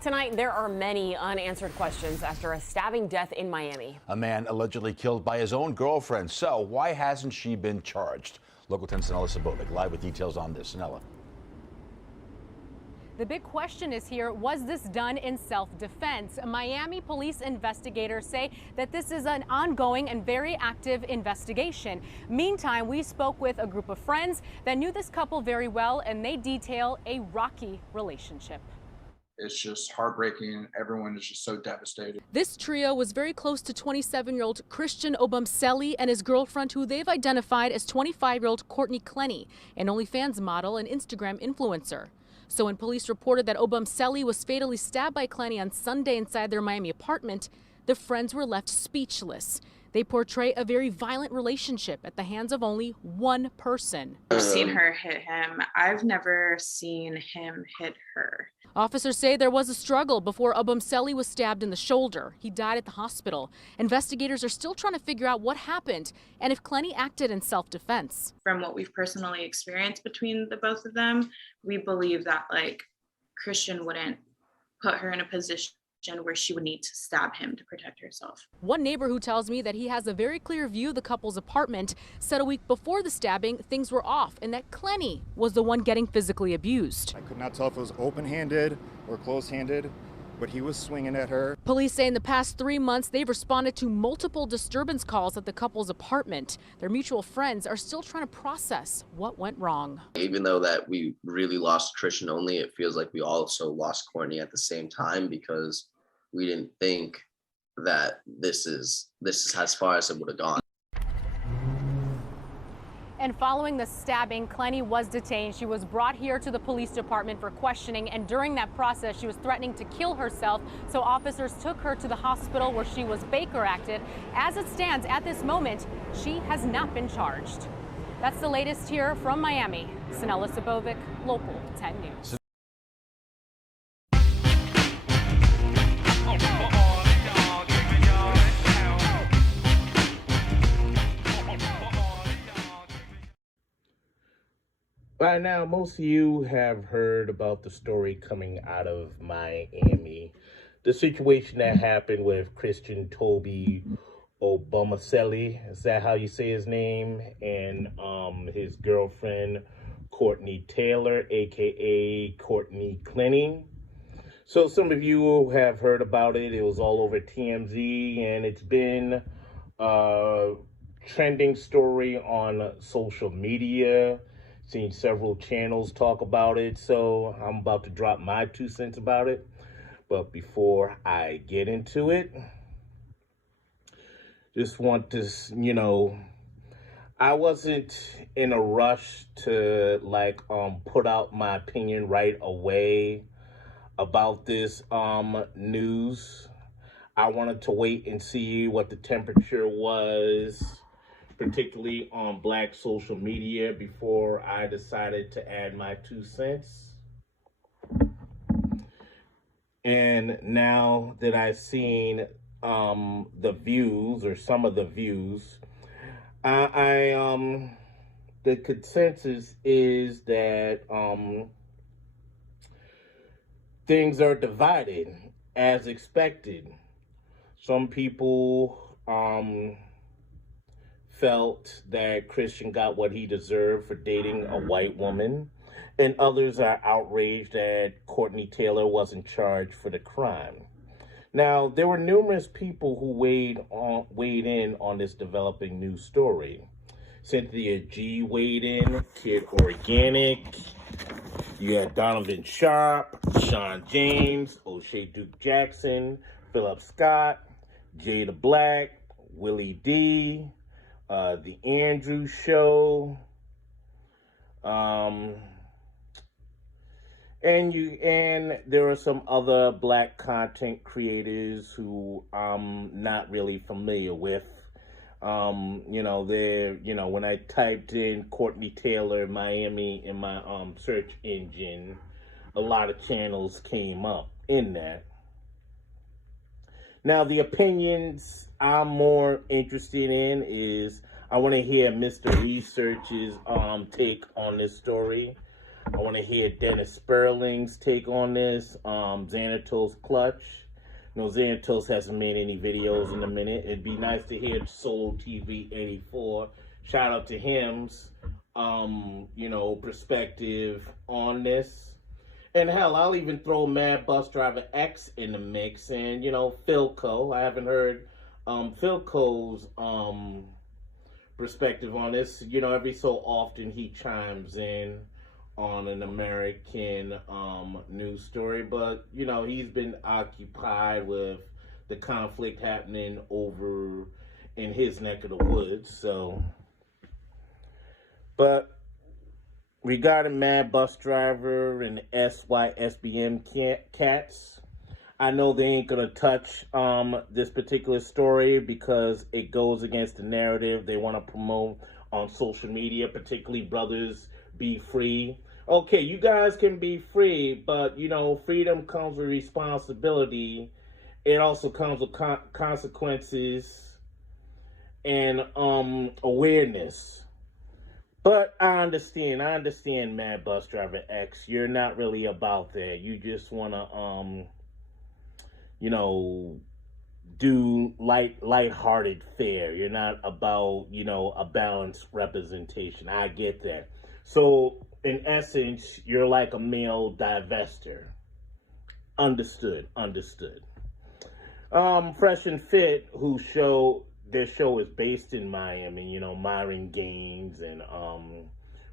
Tonight, there are many unanswered questions after a stabbing death in Miami. A man allegedly killed by his own girlfriend. So why hasn't she been charged? Local 10's Snella Sabovic live with details on this. Snella. The big question is here, was this done in self-defense? Miami police investigators say that this is an ongoing and very active investigation. Meantime, we spoke with a group of friends that knew this couple very well, and they detail a rocky relationship. It's just heartbreaking. Everyone is just so devastated. This trio was very close to 27-year-old Christian Obumseli and his girlfriend, who they've identified as 25-year-old Courtney Tailor, an OnlyFans model and Instagram influencer. So when police reported that Obumseli was fatally stabbed by Tailor on Sunday inside their Miami apartment, the friends were left speechless. They portray a very violent relationship at the hands of only one person. I've seen her hit him. I've never seen him hit her. Officers say there was a struggle before Obumseli was stabbed in the shoulder. He died at the hospital. Investigators are still trying to figure out what happened and if Tailor acted in self-defense. From what we've personally experienced between the both of them, we believe that Christian wouldn't put her in a position where she would need to stab him to protect herself. One neighbor who tells me that he has a very clear view of the couple's apartment said a week before the stabbing, things were off and that Tailor was the one getting physically abused. I could not tell if it was open-handed or closed-handed, but he was swinging at her. Police say in the past 3 months, they've responded to multiple disturbance calls at the couple's apartment. Their mutual friends are still trying to process what went wrong. Even though that we really lost Christian only, it feels like we also lost Courtney at the same time because we didn't think that this is as far as it would have gone. And following the stabbing, Tailor was detained. She was brought here to the police department for questioning, and during that process, she was threatening to kill herself. So officers took her to the hospital where she was Baker acted. As it stands at this moment, she has not been charged. That's the latest here from Miami. Snella Sabovic, Local 10 News. By now, most of you have heard about the story coming out of Miami. The situation that happened with Christian Obumseli, is that how you say his name? And his girlfriend, Courtney Tailor, aka Courtney Tailor. So some of you have heard about it. It was all over TMZ, and it's been a trending story on social media. Seen several channels talk about it, so I'm about to drop my 2 cents about it. But before I get into it, just want to, I wasn't in a rush to put out my opinion right away about this news. I wanted to wait and see what the temperature was, particularly on Black social media, before I decided to add my 2 cents. And now that I've seen the views, or some of the views, the consensus is that things are divided as expected. Some people felt that Christian got what he deserved for dating a white woman, and others are outraged that Courtney Tailor wasn't charged for the crime. Now, there were numerous people who weighed in on this developing news story. Cynthia G weighed in, Kid Organic, you had Donovan Sharp, Sean James, O'Shea Duke Jackson, Philip Scott, Jada Black, Willie D, The Andrew Show, and there are some other Black content creators who I'm not really familiar with. When I typed in Courtney Tailor Miami in my search engine, a lot of channels came up in that. Now, the opinions I'm more interested in is I want to hear Mr. Research's take on this story. I want to hear Dennis Sperling's take on this. Xanatos Clutch. No, Xanatos hasn't made any videos in a minute. It'd be nice to hear Solo TV 84. Shout out to him's, perspective on this. And hell, I'll even throw Mad Bus Driver X in the mix, and Philco. I haven't heard Philco's perspective on this. Every so often he chimes in on an American news story, but he's been occupied with the conflict happening over in his neck of the woods. So, but regarding Mad Bus Driver and SYSBM cats, I know they ain't gonna touch this particular story because it goes against the narrative they want to promote on social media, particularly Brothers Be Free. Okay, you guys can be free, but freedom comes with responsibility. It also comes with consequences and awareness. But I understand, Mad Bus Driver X. You're not really about that. You just want to, do lighthearted fare. You're not about, a balanced representation. I get that. So, in essence, you're like a male divester. Understood. Fresh and Fit, their show is based in Miami, Myron Gaines and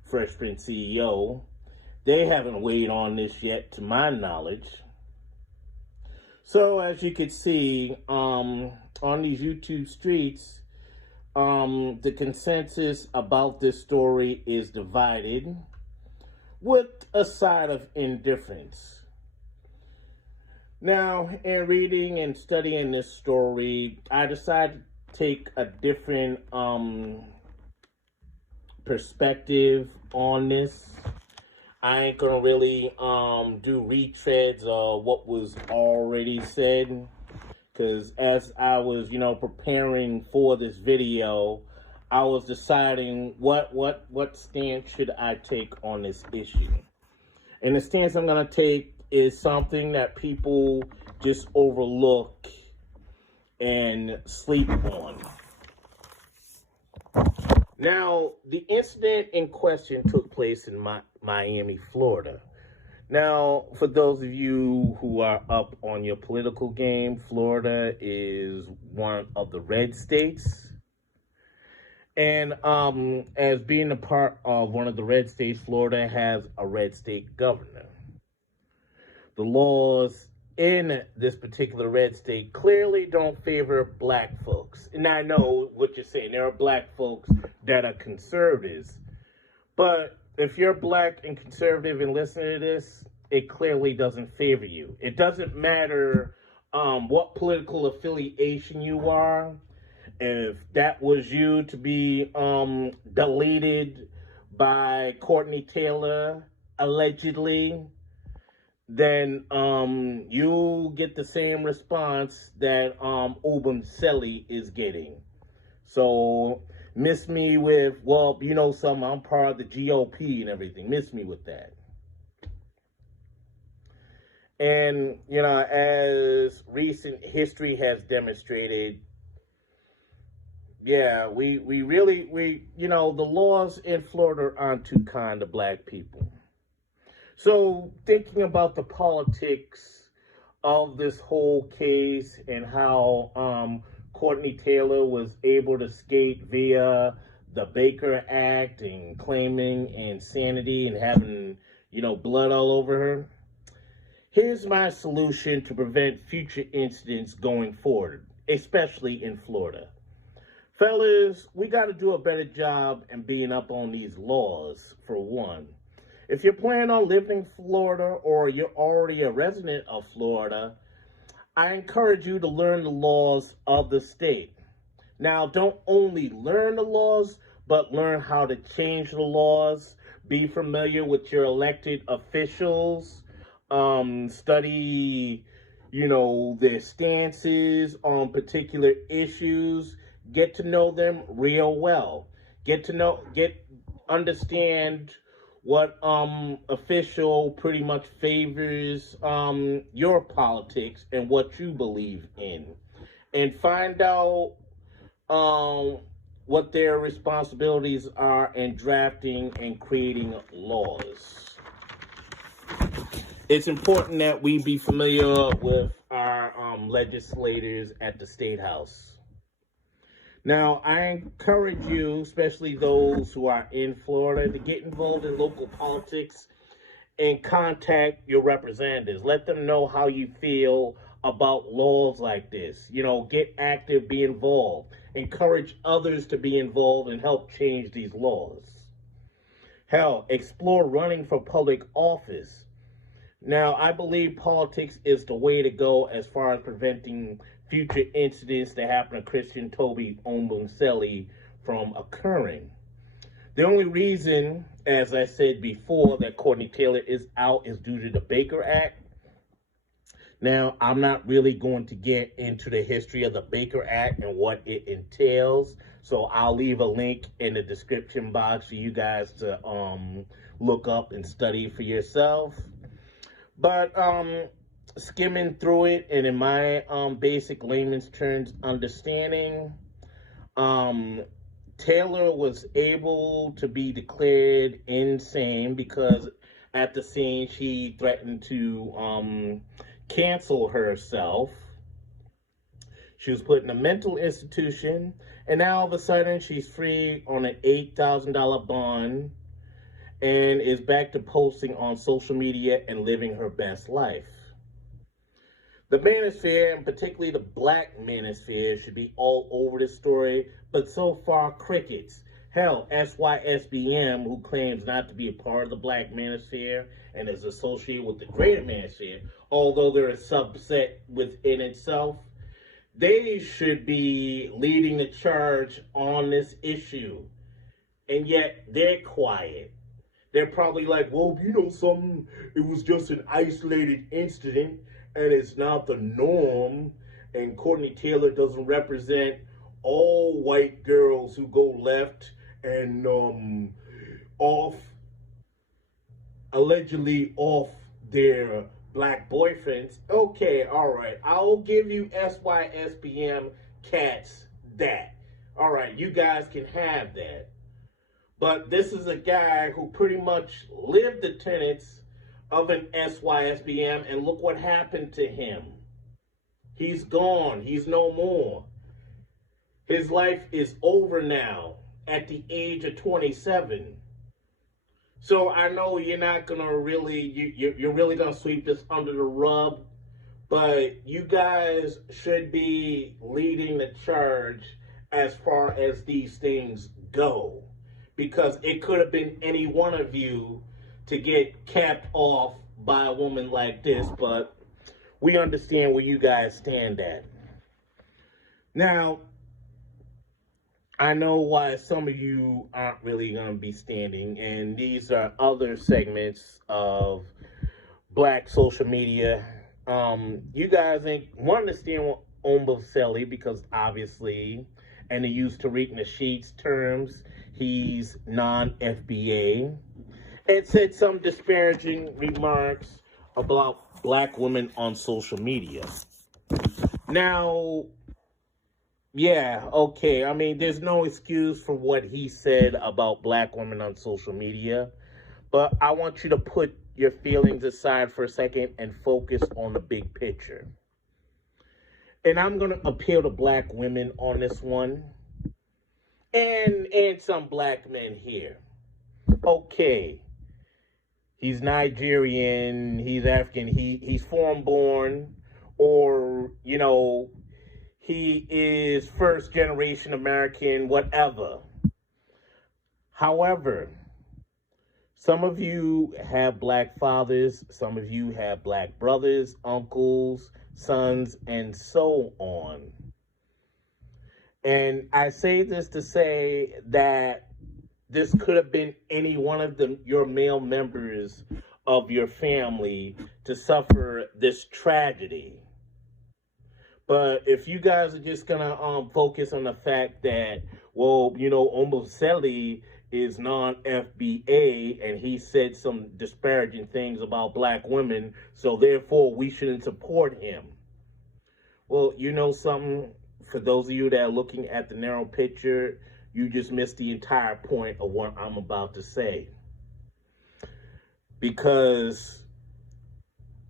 Fresh Prince CEO. They haven't weighed on this yet, to my knowledge. So, as you can see, on these YouTube streets, the consensus about this story is divided with a side of indifference. Now, in reading and studying this story, I decided to take a different perspective on this. I ain't gonna really do retreads of what was already said, because as I was, preparing for this video, I was deciding what stance should I take on this issue. And the stance I'm gonna take is something that people just overlook and sleep on. Now, the incident in question took place in Miami, Florida. Now, for those of you who are up on your political game, Florida is one of the red states. And as being a part of one of the red states, Florida has a red state governor. The laws in this particular red state clearly don't favor black folks. And I know what you're saying. There are black folks that are conservatives. But if you're black and conservative and listening to this, it clearly doesn't favor you. It doesn't matter what political affiliation you are. If that was you to be deleted by Courtney Tailor, allegedly, then you'll get the same response that Obumseli is getting. So miss me with, well, something, I'm part of the GOP and everything. Miss me with that. And, as recent history has demonstrated, yeah, we really, the laws in Florida aren't too kind to black people. So thinking about the politics of this whole case and how Courtney Tailor was able to skate via the Baker Act and claiming insanity and having, blood all over her, here's my solution to prevent future incidents going forward, especially in Florida. Fellas, we got to do a better job in being up on these laws, for one. If you're planning on living in Florida or you're already a resident of Florida, I encourage you to learn the laws of the state. Now, don't only learn the laws, but learn how to change the laws. Be familiar with your elected officials. Study, their stances on particular issues. Get to know them real well. Understand what official pretty much favors your politics and what you believe in, and find out what their responsibilities are in drafting and creating laws. It's important that we be familiar with our legislators at the State House. Now, I encourage you, especially those who are in Florida, to get involved in local politics and contact your representatives. Let them know how you feel about laws like this. You know, get active, be involved. Encourage others to be involved and help change these laws. Hell, explore running for public office. Now, I believe politics is the way to go as far as preventing future incidents that happen to Christian Obumseli from occurring. The only reason, as I said before, that Courtney Tailor is out is due to the Baker Act. Now, I'm not really going to get into the history of the Baker Act and what it entails, so I'll leave a link in the description box for you guys to look up and study for yourself. But skimming through it, and in my basic layman's terms understanding, Taylor was able to be declared insane because at the scene she threatened to cancel herself. She was put in a mental institution, and now all of a sudden she's free on an $8,000 bond and is back to posting on social media and living her best life. The manosphere, and particularly the black manosphere, should be all over this story, but so far, crickets. Hell, SYSBM, who claims not to be a part of the black manosphere and is associated with the greater manosphere, although they're a subset within itself, they should be leading the charge on this issue. And yet, they're quiet. They're probably like, well, you know something, it was just an isolated incident, and it's not the norm, and Courtney Tailor doesn't represent all white girls who go left and allegedly off their black boyfriends. Okay, all right, I'll give you SYSBM cats that. All right, you guys can have that. But this is a guy who pretty much lived the tenets of an SYSBM, and look what happened to him. He's gone. He's no more. His life is over now at the age of 27. So I know you're not going to really, you're really going to sweep this under the rug, but you guys should be leading the charge as far as these things go, because it could have been any one of you to get capped off by a woman like this, but we understand where you guys stand at. Now, I know why some of you aren't really going to be standing, and these are other segments of black social media. You guys ain't want to stand with Obumseli because obviously, and to use Tariq Nasheed's terms, he's non-FBA. It said some disparaging remarks about black women on social media. Now, yeah, okay, I mean, there's no excuse for what he said about black women on social media, but I want you to put your feelings aside for a second and focus on the big picture. And I'm going to appeal to black women on this one, and some black men here. Okay. He's Nigerian, he's African, he's foreign born, or, you know, he is first generation American, whatever. However, some of you have black fathers, some of you have black brothers, uncles, sons, and so on. And I say this to say that this could have been any one of your male members of your family to suffer this tragedy. But if you guys are just gonna focus on the fact that, well, you know, Obumseli is non-FBA, and he said some disparaging things about black women, so therefore we shouldn't support him. Well, you know something? For those of you that are looking at the narrow picture, you just missed the entire point of what I'm about to say. Because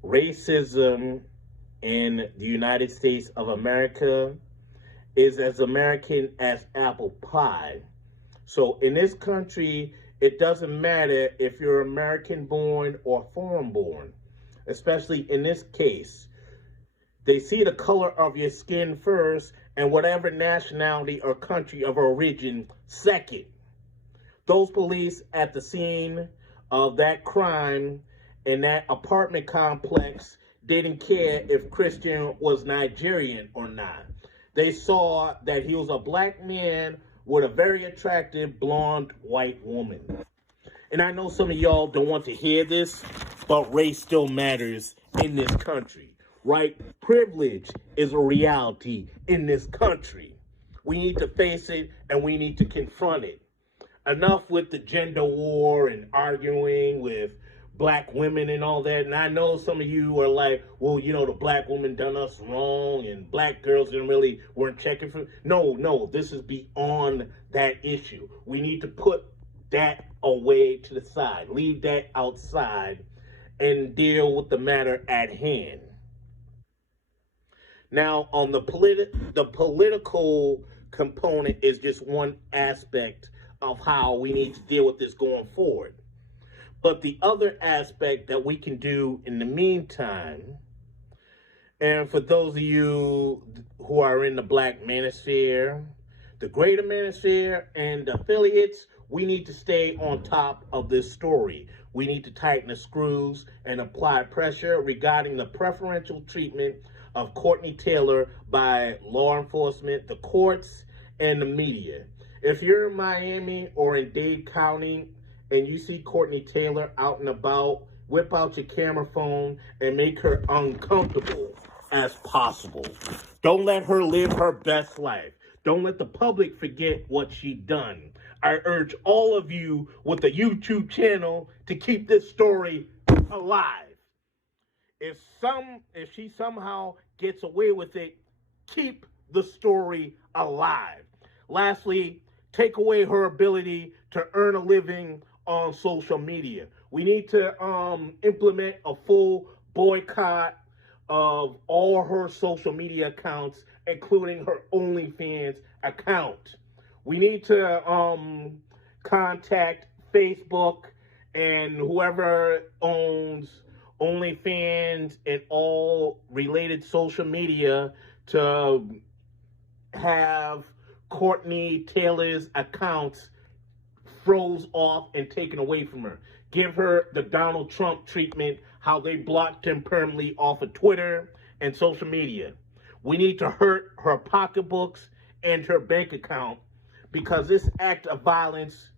racism in the United States of America is as American as apple pie. So in this country, it doesn't matter if you're American born or foreign born, especially in this case. They see the color of your skin first, and whatever nationality or country of origin second. Those police at the scene of that crime in that apartment complex didn't care if Christian was Nigerian or not. They saw that he was a black man with a very attractive blonde white woman. And I know some of y'all don't want to hear this, but race still matters in this country. Right? Privilege is a reality in this country. We need to face it and we need to confront it. Enough with the gender war and arguing with black women and all that. And I know some of you are like, well, you know, the black woman done us wrong and black girls weren't checking for. No, this is beyond that issue. We need to put that away to the side, leave that outside and deal with the matter at hand. Now, on the political component is just one aspect of how we need to deal with this going forward. But the other aspect that we can do in the meantime, and for those of you who are in the Black Manosphere, the Greater Manosphere, and the affiliates, we need to stay on top of this story. We need to tighten the screws and apply pressure regarding the preferential treatment of Courtney Tailor by law enforcement, the courts, and the media. If you're in Miami or in Dade County and you see Courtney Tailor out and about, whip out your camera phone and make her uncomfortable as possible. Don't let her live her best life. Don't let the public forget what she done. I urge all of you with a YouTube channel to keep this story alive. If she somehow gets away with it, keep the story alive. Lastly, take away her ability to earn a living on social media. We need to implement a full boycott of all her social media accounts, including her OnlyFans account. We need to contact Facebook and whoever owns OnlyFans and all related social media to have Courtney Tailor's accounts froze off and taken away from her. Give her the Donald Trump treatment, how they blocked him permanently off of Twitter and social media. We need to hurt her pocketbooks and her bank account because this act of violence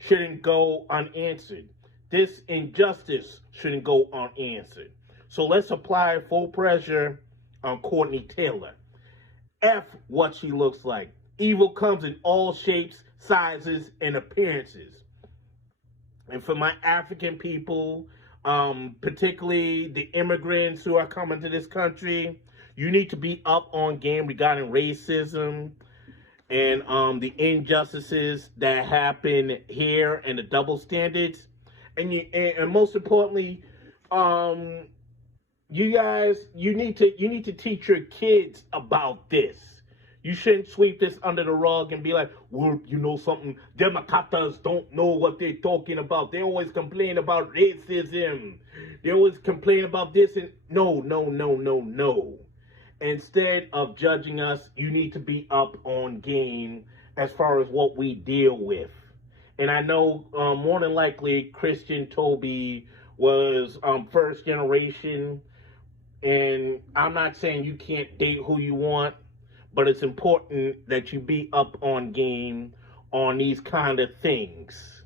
shouldn't go unanswered. This injustice shouldn't go unanswered. So let's apply full pressure on Courtney Tailor. F what she looks like. Evil comes in all shapes, sizes, and appearances. And for my African people, particularly the immigrants who are coming to this country, you need to be up on game regarding racism and the injustices that happen here and the double standards. And most importantly, you guys, you need to teach your kids about this. You shouldn't sweep this under the rug and be like, well, you know something, Democrats don't know what they're talking about. They always complain about racism. They always complain about this and no. Instead of judging us, you need to be up on game as far as what we deal with. And I know more than likely Christian Toby was first generation. And I'm not saying you can't date who you want, but it's important that you be up on game on these kind of things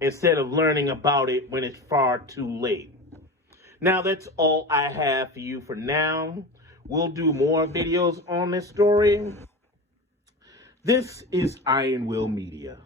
instead of learning about it when it's far too late. Now, that's all I have for you for now. We'll do more videos on this story. This is Iron Will Media.